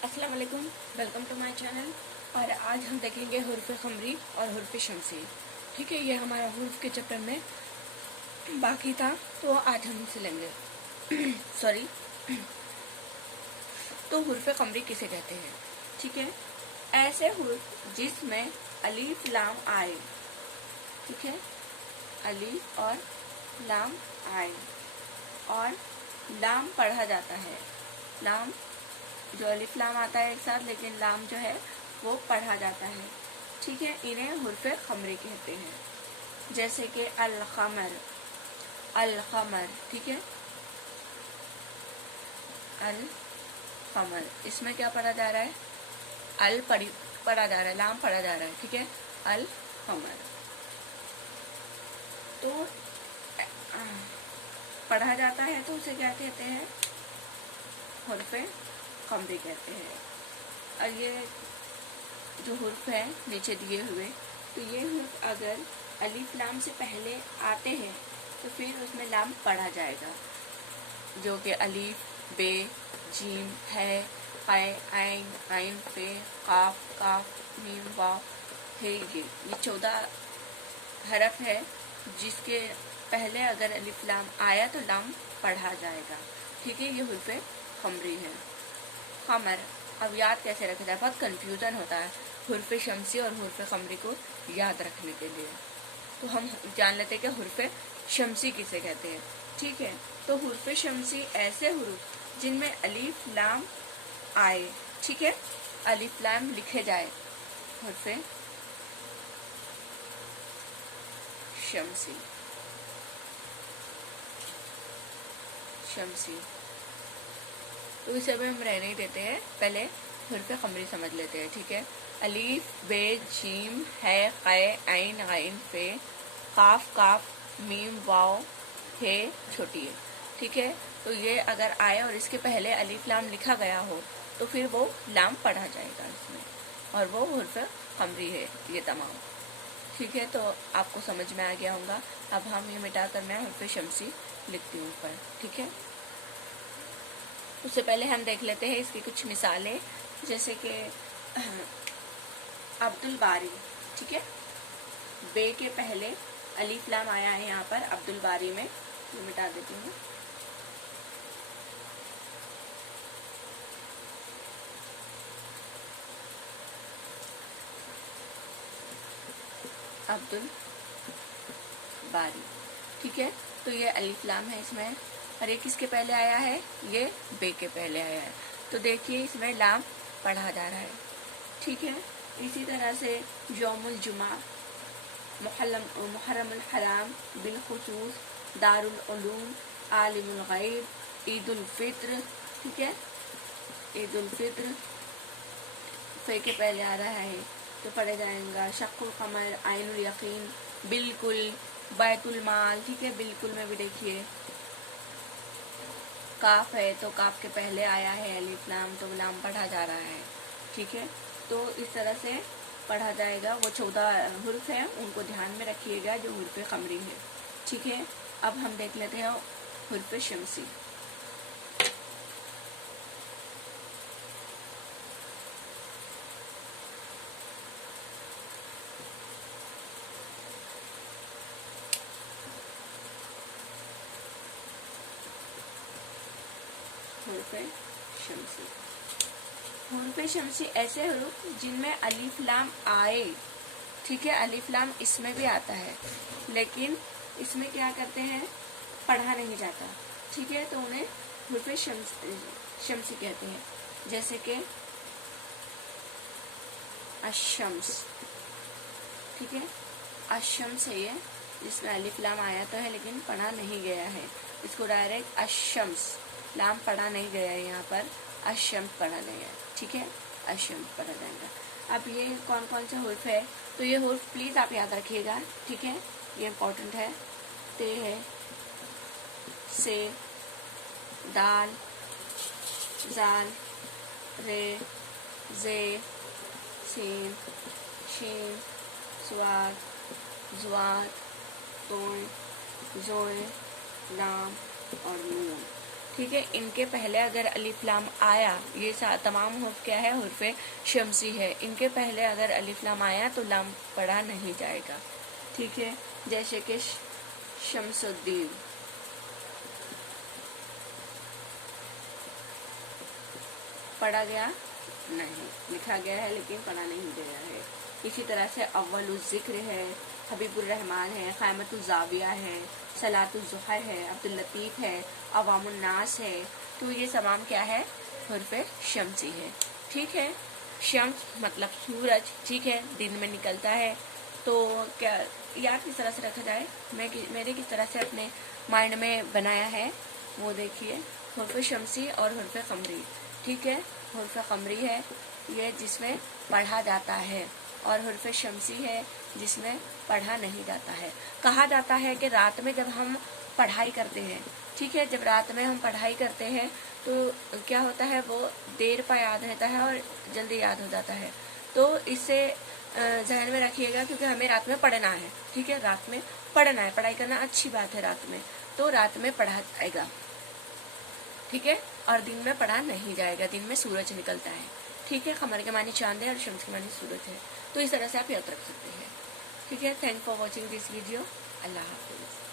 अस्सलाम वालेकुम, welcome to my channel. और आज हम देखेंगे हुर्फ़ ख़मरी और हुर्फ़ शमसी। ठीक है, ये हमारा हुर्फ़ के चैप्टर में बाकी था, तो आज हम इसे लेंगे। सॉरी। तो हुर्फ़ ख़मरी किसे कहते हैं? ठीक है, ऐसे हुर्फ़ जिसमें अलीफ लाम आए। ठीक है, अलीफ और लाम आए और लाम पढ़ा जाता है। लाम जो अलिफ लाम आता है एक साथ, लेकिन लाम जो है वो पढ़ा जाता है। ठीक है, इन्हें हुर्फ़ ख़मरी कहते हैं। जैसे कि अल ख़मर, अल ख़मर। ठीक है, अल ख़मर, इसमें क्या पढ़ा जा रहा है? अल पढ़ा जा रहा है, लाम पढ़ा जा रहा है। ठीक है, अल ख़मर। तो पढ़ा जाता है तो उसे क्या कहते हैं? हुर्फ़ ख़मरी कहते हैं। और ये जो हुर्फ है नीचे दिए हुए, तो ये हुर्फ अगर अलिफ लाम से पहले आते हैं तो फिर उसमें लाम पढ़ा जाएगा, जो कि अलिफ, बे, जीम, है, क़ै, ऐन, ग़ैन, फ़े, क़ाफ़, काफ, मीम, वाव, है। ये 14 हरफ है जिसके पहले अगर अलिफ लाम आया तो लाम पढ़ा जाएगा। ठीक है, ये हुर्फ़ ख़मरी है। ख़मर, अब याद कैसे रखा जाए? बहुत कन्फ्यूज़न होता है हुर्फ़ शमसी और हुर्फ़ ख़मरी को याद रखने के लिए। तो हम जान लेते हैं कि हुर्फ़ शमसी किसे कहते हैं। ठीक है, तो हुर्फ़ शमसी ऐसे हुरूफ जिनमें अलीफ लाम आए। ठीक है, अलीफ लाम लिखे जाए, हुर्फ़ शमसी। शमसी तो इसे भी हम रहने ही देते हैं, पहले हुर्फ़ ख़मरी समझ लेते हैं। ठीक है, अलीफ, बे, जीम, है, क़ै, ऐन, ग़ैन, फ़े, क़ाफ़, काफ, मीम, वाव, है छोटी है। ठीक है, तो ये अगर आए और इसके पहले अलीफ लाम लिखा गया हो तो फिर वो लाम पढ़ा जाएगा इसमें, और वो हुर्फ़ ख़मरी है ये तमाम। ठीक है, तो आपको समझ में आ गया होगा। अब हम ये मिटा कर मैं हुर्फ़ शमसी लिखती हूँ ऊपर। ठीक है, उससे पहले हम देख लेते हैं इसकी कुछ मिसालें, जैसे कि अब्दुल बारी। ठीक है, बे के पहले अलीफ लाम आया है यहाँ पर अब्दुल बारी में, ये मिटा देती हूँ। अब्दुल बारी। ठीक है, तो ये अलीफ लाम है इसमें, और ये किसके पहले आया है? ये बे के पहले आया है। तो देखिए इसमें लाम पढ़ा जा रहा है। ठीक है, इसी तरह से यौमुल जुमा, मुहर्रमुल हराम, बिलखुसूस, दारुल उलूम, आलिमुल गैब, ईदुल फित्र। ठीक है, ईदुल फित्र फे के पहले आ रहा है तो पढ़े जाएगा शक्कुल कमर, आइनुल यकीन, बिल्कुल, बैतुल माल। ठीक है, बिल्कुल में भी देखिए काफ है तो काफ के पहले आया है अलीफ लाम, तो लाम पढ़ा जा रहा है। ठीक है, तो इस तरह से पढ़ा जाएगा। वो 14 हुर्फ हैं, उनको ध्यान में रखिएगा जो हुर्फ़ ख़मरी है। ठीक है, अब हम देख लेते हैं हुर्फ़ शमसी। हुर्फ़ शमसी, हुर्फ़ शमसी ऐसे हुरूफ जिनमें अलीफ लाम आए। ठीक है, अलीफ लाम इसमें भी आता है, लेकिन इसमें क्या करते हैं? पढ़ा नहीं जाता। ठीक है, तो उन्हें हुर्फ़ शमसी कहते हैं। जैसे कि अशम्स। ठीक है, अशम्स है ये, जिसमें अलिफ लाम आया तो है लेकिन पढ़ा नहीं गया है, इसको डायरेक्ट अशम्स, लाम पढ़ा नहीं गया है, यहाँ पर अशम्स पढ़ा गया है। ठीक है, अशम्स पढ़ा जाएगा। अब ये कौन कौन से हुर्फ है, तो ये हुर्फ प्लीज़ आप याद रखिएगा। ठीक है, ये इम्पोर्टेंट है। ते है, से, दाल, जाल, रे, जे, सीन, शीन, स्वाद, जुआत, तोय, जोए, लाम और नून। ठीक है। इनके पहले अगर अलिफ लाम आया, ये तमाम हुर्फ क्या है, हुर्फे शम्सी है। इनके पहले अगर अलिफ लाम आया तो लाम पढ़ा नहीं जाएगा। ठीक है, जैसे कि शम्सुद्दीन, पढ़ा गया नहीं, लिखा गया है लेकिन पढ़ा नहीं गया है। इसी तरह से अव्वलुल ज़िक्र है, हबीबुर रहमान है, क़यामतुल ज़ाविया है, सलातुल ज़ुहर है, अब्दुल लतीफ़ है, अवामुन नास है। तो ये तमाम क्या है, हुर्फ़े शम्सी है। ठीक है, शम्स मतलब सूरज। ठीक है, दिन में निकलता है। तो क्या याद किस तरह से रखा जाए, मैंने किस तरह से अपने माइंड में बनाया है वो देखिए। हुर्फ़े शम्सी और हुर्फ़े क़मरी। ठीक है, हुर्फ़े क़मरी है ये जिसमें पढ़ा जाता है, और हुर्फ़े शम्सी है जिसमें पढ़ा नहीं जाता है। कहा जाता है कि रात में जब हम पढ़ाई करते हैं, ठीक है, जब रात में हम पढ़ाई करते हैं तो क्या होता है, वो देर पर याद रहता है और जल्दी याद हो जाता है। तो इससे ज़हन में रखिएगा, क्योंकि हमें रात में पढ़ना है। ठीक है, रात में पढ़ना है, पढ़ाई करना अच्छी बात है रात में, तो रात में पढ़ा जाएगा। ठीक है, और दिन में पढ़ा नहीं जाएगा, दिन में सूरज निकलता है। ठीक है, क़मर के मानी चांद है और शम्स के मानी सूरज है। तो इस तरह से आप याद रख सकते हैं। ठीक है, thank for watching this video. अल्लाह हाफ़िज़।